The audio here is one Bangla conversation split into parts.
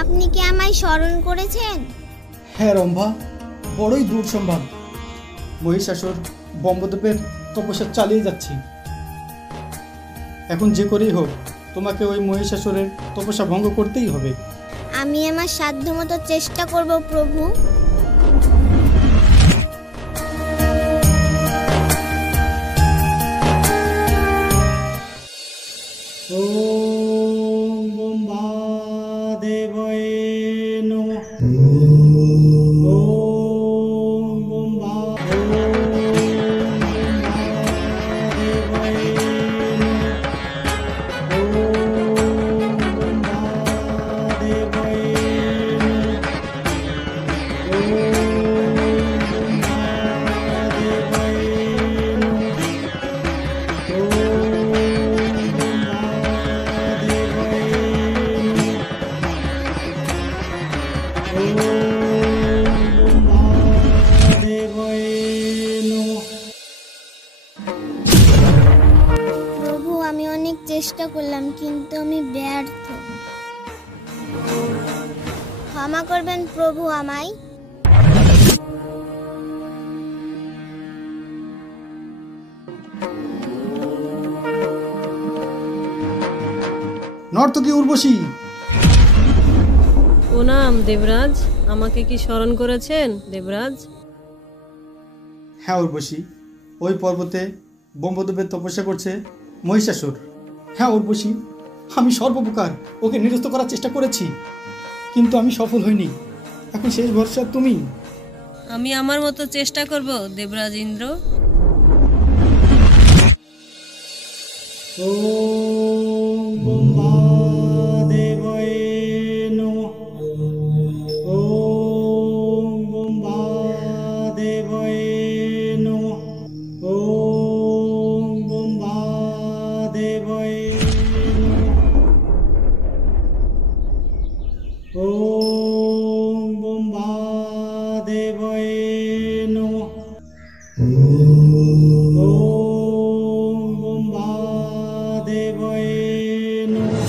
আপনি কি আমায় স্মরণ করেছেন? হ্যাঁ রম্ভা, বড়ই দূর সম্ভব। মহিষাসুর ব্রহ্মদেবের তপস্যা চালিয়ে যাচ্ছি। এখন যে করেই হোক তোমাকে ওই মহিষাসুরের তপস্যা ভঙ্গ করতেই হবে। আমি আমার সাধ্যমতো চেষ্টা করব প্রভু। ওম ব্রহ্মাদেবায় নমঃ। ওম ব্রহ্মাদেবায় নমঃ। ওম ব্রহ্মাদেবায় নমঃ। প্রভু, আমি অনেক চেষ্টা করলাম কিন্তু আমি ব্যর্থ। ক্ষমা করবেন প্রভু আমায়। নর্তকী উর্বশী। প্রণাম দেবরাজ, আমাকে কি স্মরণ করেছেন দেবরাজ? হ্যাঁ উর্বশী, ওই পর্বতে ব্রহ্মদেবের তপস্যা করছে মহিষাসুর। হ্যাঁ উর্বশী, আমি সর্বপ্রকার ওকে নিরস্ত করার চেষ্টা করেছি, কিন্তু আমি সফল হইনি। এখন শেষ ভরসা তুমি। আমি আমার মতো চেষ্টা করব দেবরাজ ইন্দ্র। ওম ব্রহ্মাদেবায় নমঃ। ওম ব্রহ্মাদেবায় নমঃ। ওম ব্রহ্মাদেবায় নমঃ। ওম ব্রহ্মাদেবায় নমঃ। ওম ব্রহ্মাদেবায় নমঃ।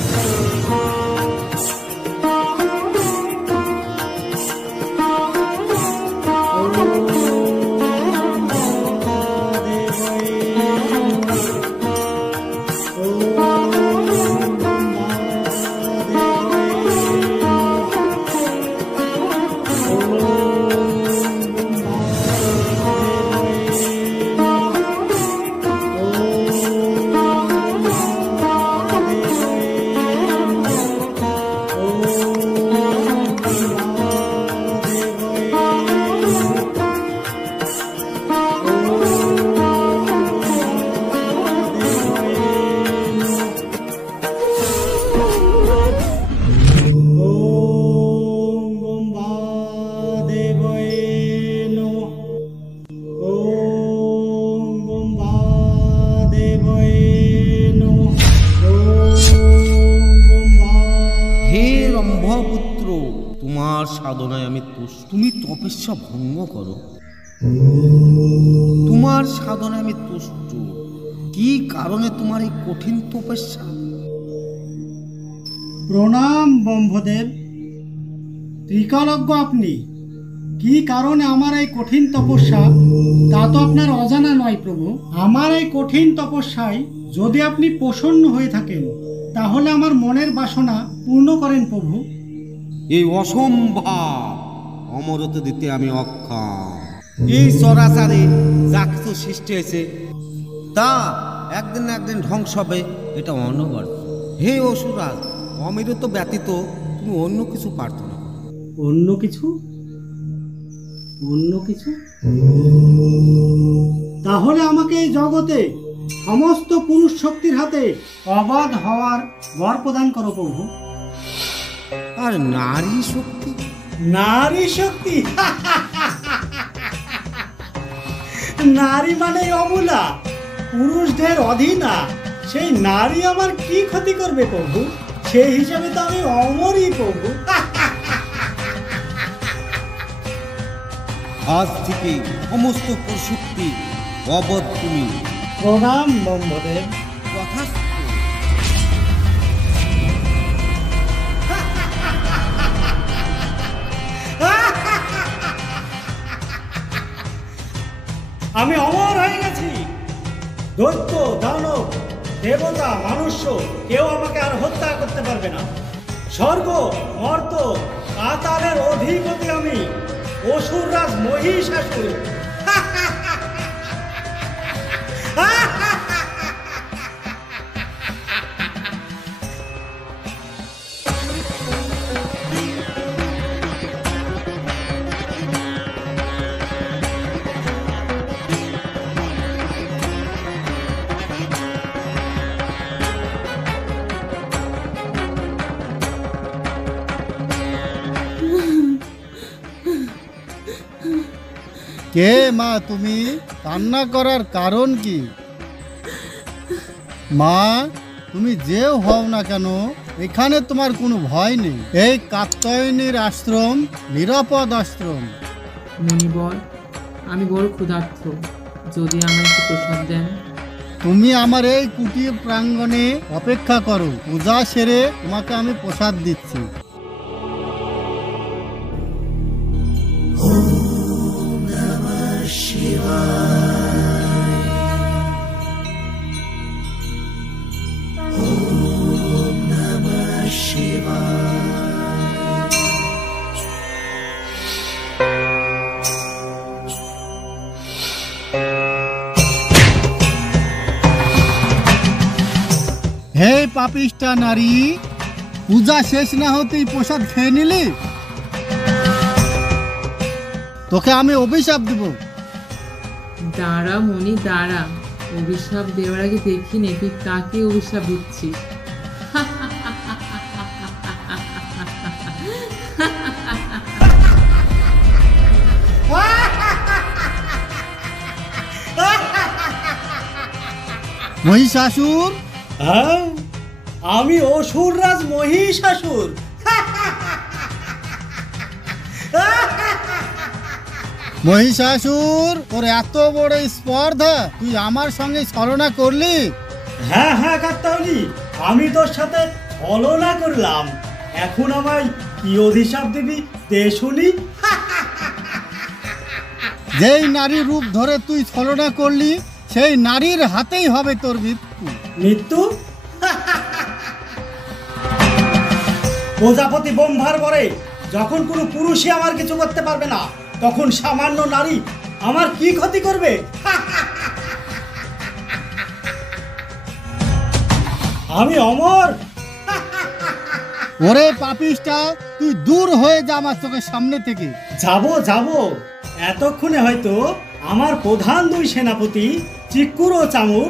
তোমার সাধনায় আমি তুষ্ট। তুমি তপস্যা ভঙ্গ করো, তোমার সাধনায় আমি তুষ্ট। কি কারণে তোমার এই কঠিন তপস্যা? প্রণাম ব্রহ্মদেব, ত্রিকালজ্ঞ আপনি। কি কারণে আমার এই কঠিন তপস্যা তা তো আপনার অজানা নয় প্রভু। আমার এই কঠিন তপস্যায় যদি আপনি প্রসন্ন হয়ে থাকেন তাহলে আমার মনের বাসনা পূর্ণ করেন প্রভু। এই অসম্ভব, অমরত্ব দিতে আমি অক্ষম। এই চরাচারে যা কিছু সৃষ্টি হয়েছে তা একদিন না একদিন ধ্বংস হবে, এটা অনবরত। হে অসুরাজ, অমৃত ব্যতীত তুমি অন্য কিছু প্রার্থনা করো। অন্য কিছু? অন্য কিছু? তাহলে আমাকে এই জগতে সমস্ত পুরুষ শক্তির হাতে অবাধ হওয়ার বর প্রদান করো প্রভু। আর নারী শক্তি? নারী শক্তি? নারী মানে অবলা, পুরুষদের অধীনা। সেই নারী আমার কি ক্ষতি করবে প্রভু? সেই হিসাবে তো আমি অমরই প্রভু। আজ থেকে সমস্ত প্রশক্তি অবধ তুমি। প্রণাম ব্রহ্মদেব। কথা আমি অমর হয়ে গেছি। দৈত্য, দানব, দেবতা, মনুষ্য কেউ আমাকে আর হত্যা করতে পারবে না। স্বর্গ, মর্ত, পাতালের অধিপতি আমি, অসুররাজ মহিষাসুর। কে মা, তুমি কান্না করার কারণ কি? মা, তুমি যেও হও না কেন, এখানে তোমার কোনো ভয় নেই। এই কাত্যায়নীর আশ্রম নিরাপদ আশ্রম। মণিবর, আমি বড় ক্ষুধার্ত, যদি আমায় একটু প্রসাদ দেন। তুমি আমার এই কুটির প্রাঙ্গণে অপেক্ষা করো, পূজা সেরে তোমাকে আমি প্রসাদ দিচ্ছি। হে পাপিষ্টা নারী, পূজা শেষ না হতেই প্রসাদ খেয়ে নিলি? তোকে আমি অভিশাপ দেব। দাঁড়া মণি, দাঁড়া। অভিশাপ দেওয়ার আগে দেখি নে তুই কাকে অভিশাপ দিচ্ছিস। মহিষাসুর, হ্যাঁ, আমি অসুররাজ মহিষাসুর। মহিষাসুর, তোর এত বড় স্পর্ধা, তুই আমার সঙ্গে ছলনা করলি? হ্যাঁ হ্যাঁ কাত্যায়নী, আমি তোর সাথে ছলনা করলাম। এখন আমায় কি অভিশাপ দিবি দে শুনি। যেই নারী রূপ ধরে তুই ছলনা করলি, সেই নারীর হাতেই হবে তোর মৃত্যু। মৃত্যু? প্রজাপতি ব্রহ্মার পরে যখন কোনো পুরুষই আমার কিছু করতে পারবে না, তখন সামান্য নারী আমার কি ক্ষতি করবে? আমি অমর। ওরে পাপিষ্টা, তুই দূর হয়ে যা আমার চোখের সামনে থেকে। যাব যাব, এতক্ষণে হয়তো আমার প্রধান দুই সেনাপতি চিক্কুর ও চামুর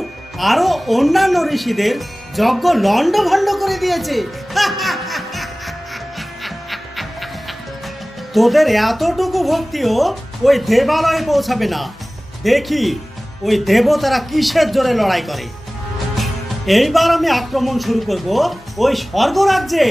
আরো অন্যান্য ঋষিদের যজ্ঞ লণ্ডভণ্ড করে দিয়েছে। তোদের এতটুকু ভক্তিও ওই দেবালয়ে পৌঁছাবে না। দেখি ওই দেবতারা কিসের জোরে লড়াই করে। এইবার আমি আক্রমণ শুরু করব ওই স্বর্গরাজ্যে।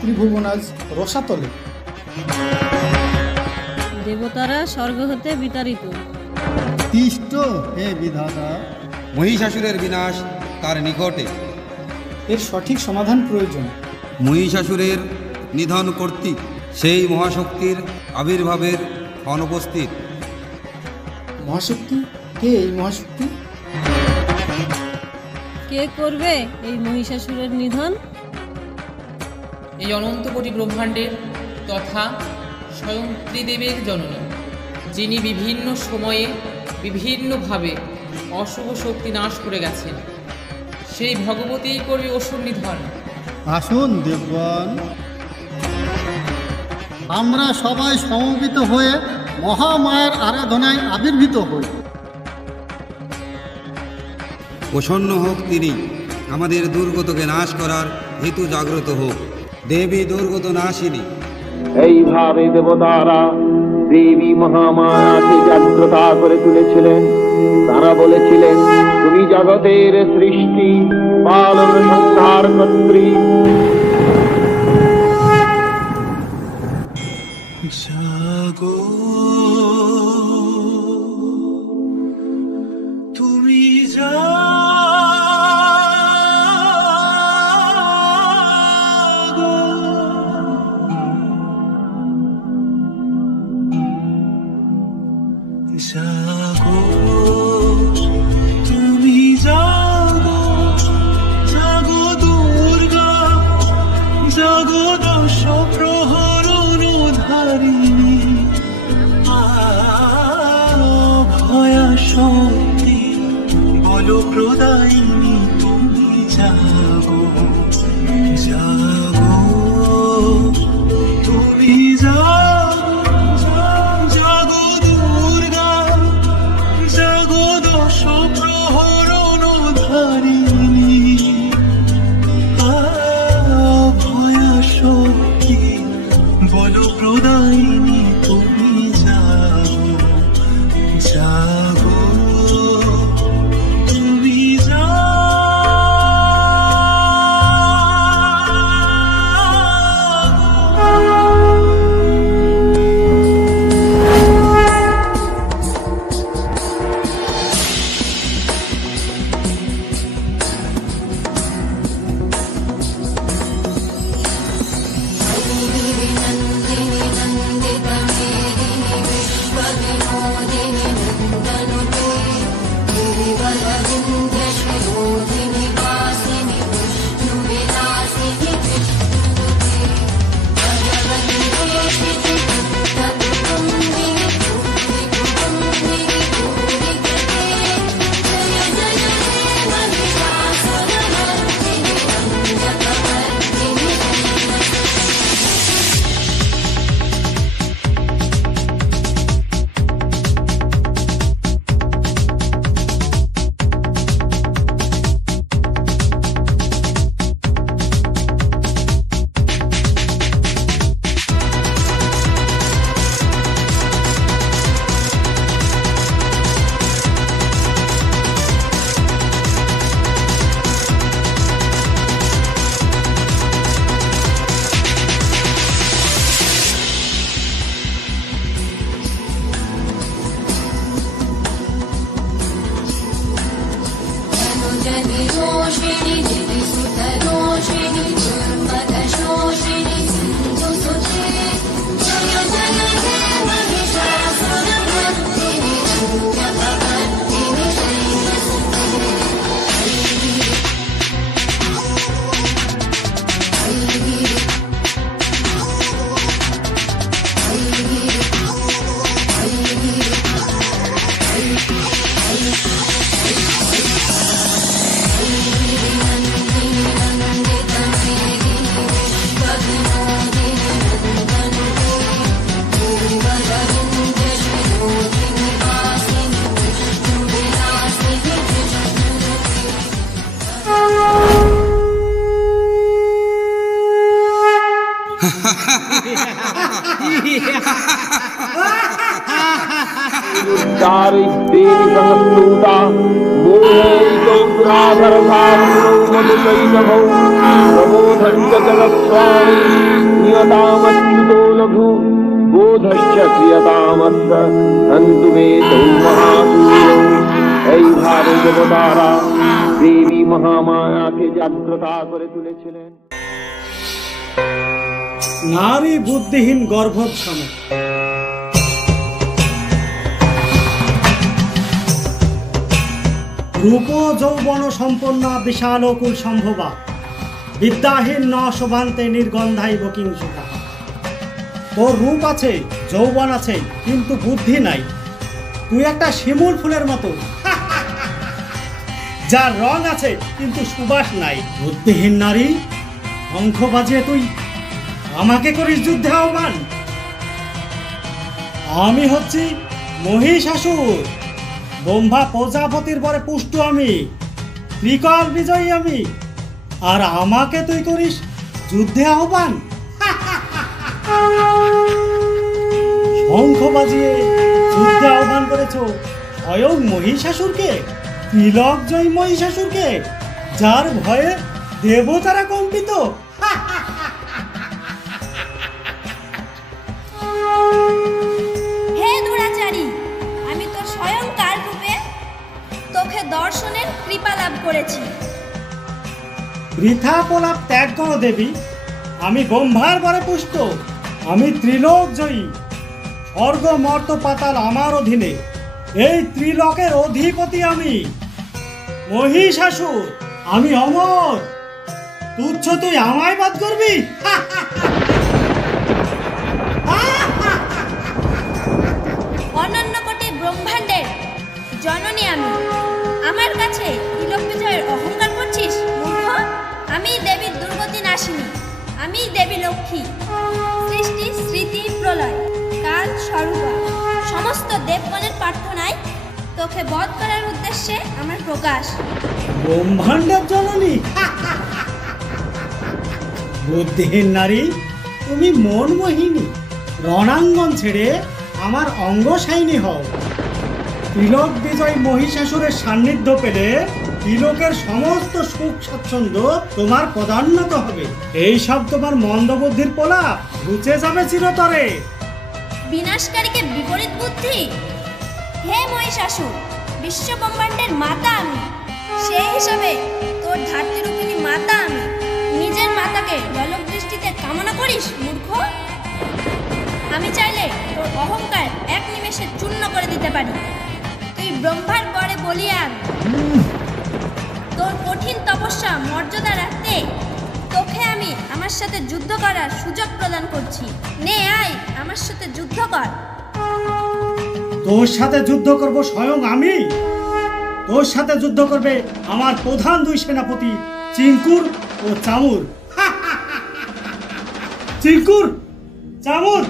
ত্রিভুবন আজ রসাতলে। দেবতারা স্বর্গ হতে বিতাড়িত। তিষ্ঠ হে বিধাতা। মহিষাসুরের বিনাশ তার নিকটে। এর সঠিক সমাধান প্রয়োজন। মহিষাসুরের নিধন কর্তৃক সেই মহাশক্তির আবির্ভাবের অনুপস্থিত। মহাশক্তি কে? এই মহাশক্তি কে করবে এই মহিষাসুরের নিধন? এই অনন্ত কোটি ব্রহ্মাণ্ডের তথা স্বয়ং ত্রিদেবের জননী, যিনি বিভিন্ন সময়ে বিভিন্নভাবে অশুভ শক্তি নাশ করে গেছেন, সেই ভগবতীই করবে অসুর নিধন। আসুন দেবগণ, আমরা সবাই সমবেত হয়ে মহামায়ার আরাধনায় আবির্ভূত হই। প্রসন্ন হোক তিনি, আমাদের দুর্গতকে নাশ করার হেতু জাগ্রত হোক। দেবী দুর্গত নাশিনী। এইভাবে দেবতারা দেবী মহামায়াকে জাগ্রতা করে তুলেছিলেন। তারা বলেছিলেন, তুমি জগতের সৃষ্টি পালন সংহার কর্ত্রী। জাগো তুমি জাগো, জাগো তুমি জাগো, জাগো দুর্গা, জাগো দশ প্রহরণ ধারিণী। ভয়া শক্তি বল প্রদায়িনী, তুমি জাগো, জাগো তুমি জাগো, জাগো দুর্গা, জাগো দশ প্রহরণ ধারিণী। ভয়া শক্তি বল প্রদায়িনী, তুমি জাগো, জাগো তুমি জাগো। ha ha ha देवी सहस्तूता मोहैकौराधरसामनौ प्रबोधश्च जगत्स्वामी नियतामच्युतो लघु बोधश्च क्रियतामस्य हन्तु मे तौ महासूरौ। এইভাবে দেবতারা দেবী মহামায়াকে জাগ্রতা করে তুলেছিলেন। নারী বুদ্ধিহীন গর্ভোৎসম। রূপ যৌবন সম্পন্ন বিশালকুল সম্ভবা বিদ্যাহীন ন শোভান্তে নির্গন্ধাই বকিংসুতা। তোর রূপ আছে, যৌবন আছে, কিন্তু বুদ্ধি নাই। তুই একটা শিমুল ফুলের মতো, যার রং আছে কিন্তু সুবাস নাই। বুদ্ধিহীন নারী, অঙ্ক বাজিয়ে তুই আমাকে করিস যুদ্ধে আহ্বান। আমি হচ্ছি মহিষাসুর, ব্রহ্মা প্রজাপতির পরে পুষ্ট আমি, ত্রিকাল বিজয়ী আমি, আর আমাকে তুই করিস যুদ্ধে আহ্বান। শঙ্খ বাজিয়ে যুদ্ধে আহ্বান করেছ স্বয়ং মহিষাসুরকে, তিলক জয়ী মহিষাসুরকে, যার ভয়ে দেবতারা কম্পিত। হে দুরাচারী, আমি তো স্বয়ং কাল রূপে তোকে দর্শনের কৃপা লাভ করেছি। বৃথা প্রলাপ ত্যাগ করো দেবী, আমি ব্রহ্মার বরে পুষ্ট, আমি ত্রিলোক জয়ী, স্বর্গ মর্ত পাতাল আমার অধীনে, এই ত্রিলোকের অধিপতি আমি মহিষাসুর, আমি অমর। তুচ্ছ তুই আমায় বাদ করবি? অনন্য কোটি ব্রহ্মাণ্ডের জননী আমি, আমার কাছে তিলক বিজয়ের অহংকার করছিস মূর্খ? আমি দেবীর দুর্গতি নাশিনী, আমি দেবী লক্ষ্মী, সৃষ্টি স্মৃতি প্রলয় কাল স্বরূপা। সমস্ত দেবগণের প্রার্থনায় তোকে বধ করার উদ্দেশ্যে আমার প্রকাশ। ব্রহ্মাণ্ডের জননী, বুদ্ধিহীন নারী, তুমি মন মোহিনী, রণাঙ্গন ছেড়ে আমার অঙ্গসাইনী হও। তিলক বিজয় মহিষাসুরের সান্নিধ্য পেলে তিলকের সমস্ত সুখ স্বাচ্ছন্দ্য তোমার পদান্নত হবে। এই সব তোমার মন্দবুদ্ধির পোলা ঘুচে যাবে চিরতরে। বিনাশকারীকে বিপরীত বুদ্ধি? হে মহিষাসুর, বিশ্ব ব্রহ্মাণ্ডের মাতা আমি, সেই হিসাবে তোর ধাত্রীরূপিণী মাতা আমি। নিজের মাতাকে ললক দৃষ্টিতে কামনা করিস মূর্খ? আমি চাইলে তোর অহংকার এক নিমেষে চূর্ণ করে দিতে পারি। তুই ব্রহ্মার পরে বলিয়ান, তোর কঠিন তপস্যা মর্যাদা রাখতে তোকে আমি আমার সাথে যুদ্ধ করার সুযোগ প্রদান করছি। নে আয়, আমার সাথে যুদ্ধ কর। তোর সাথে যুদ্ধ করব স্বয়ং আমি? তোর সাথে যুদ্ধ করবে আমার প্রধান দুই সেনাপতি চিঙ্কুর ও চামুর। চিঙ্কুর, চামুর।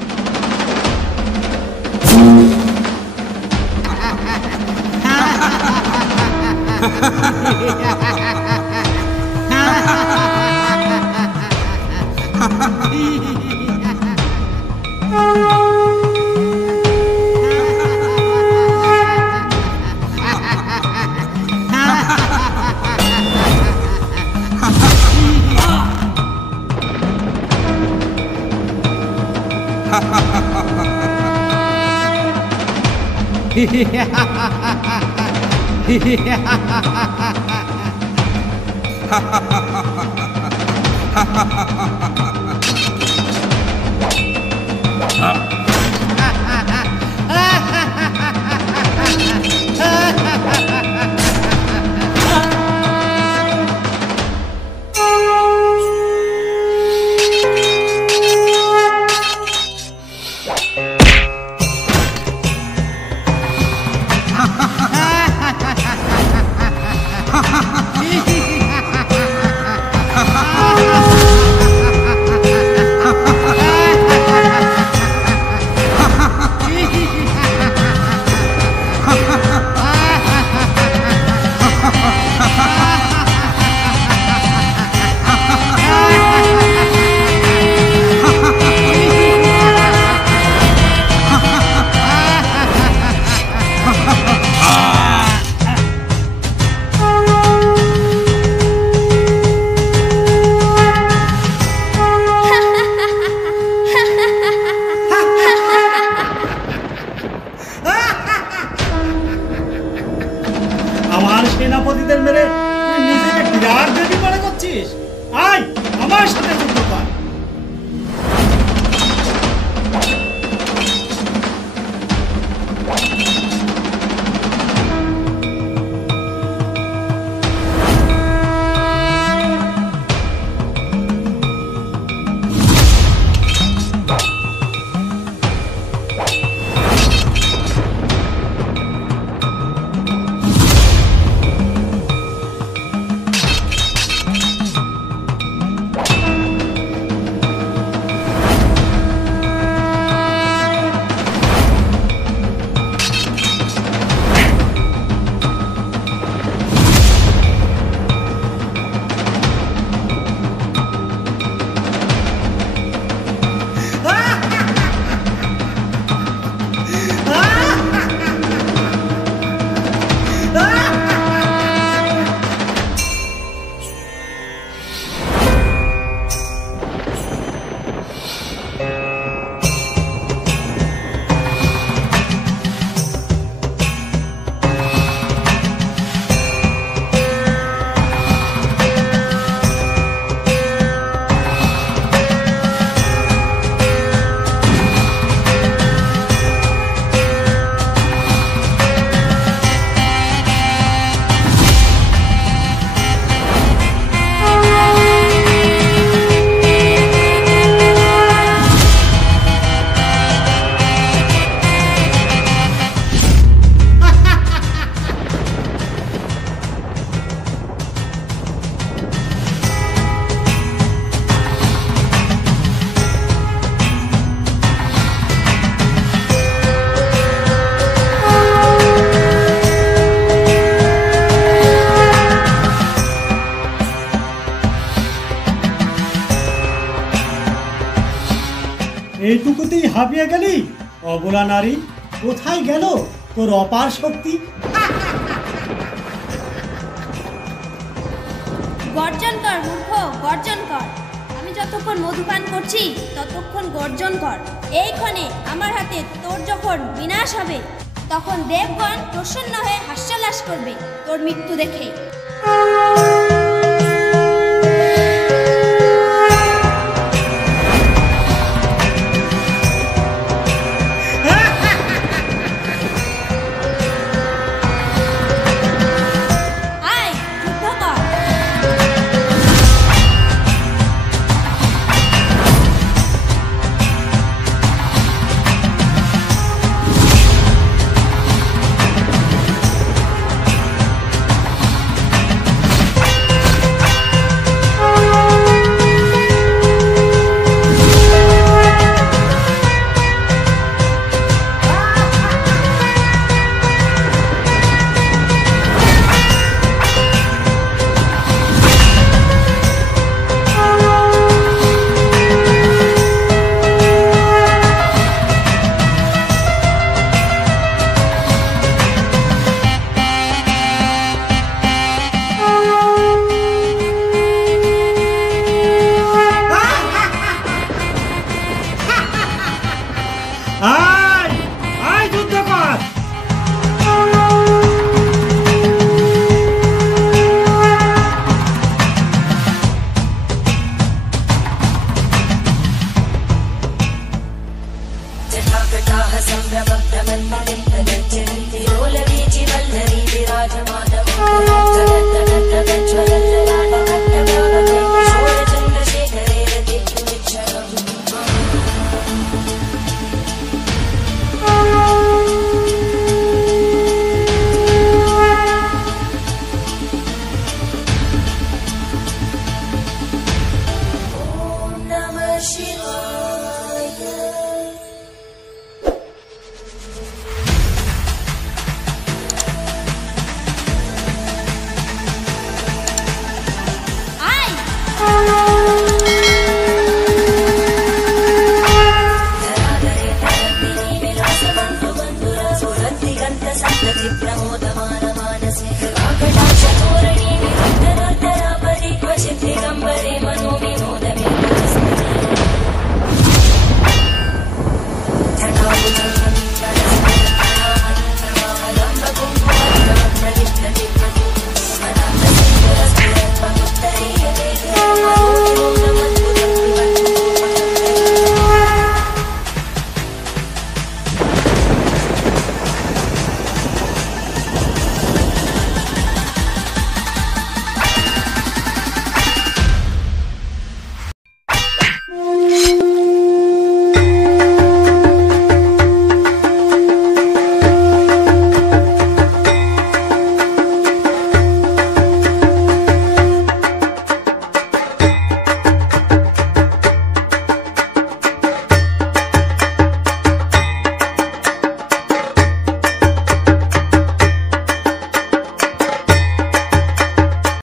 এইটুকুতেই হাঁপিয়ে গেলি? অবলা নারী, কোথায় গেল তোর অপার শক্তি? গর্জন কর মূর্খ, গর্জন কর। আমি যতক্ষণ মধুপান করছি ততক্ষণ গর্জন কর। এই ক্ষণে আমার হাতে তোর যখন বিনাশ হবে, তখন দেবগণ প্রসন্ন হয়ে হাস্যলাস করবে তোর মৃত্যু দেখে। আয়, যুদ্ধ কর। আয়, আয় যুদ্ধ কর। Namah Shivaya.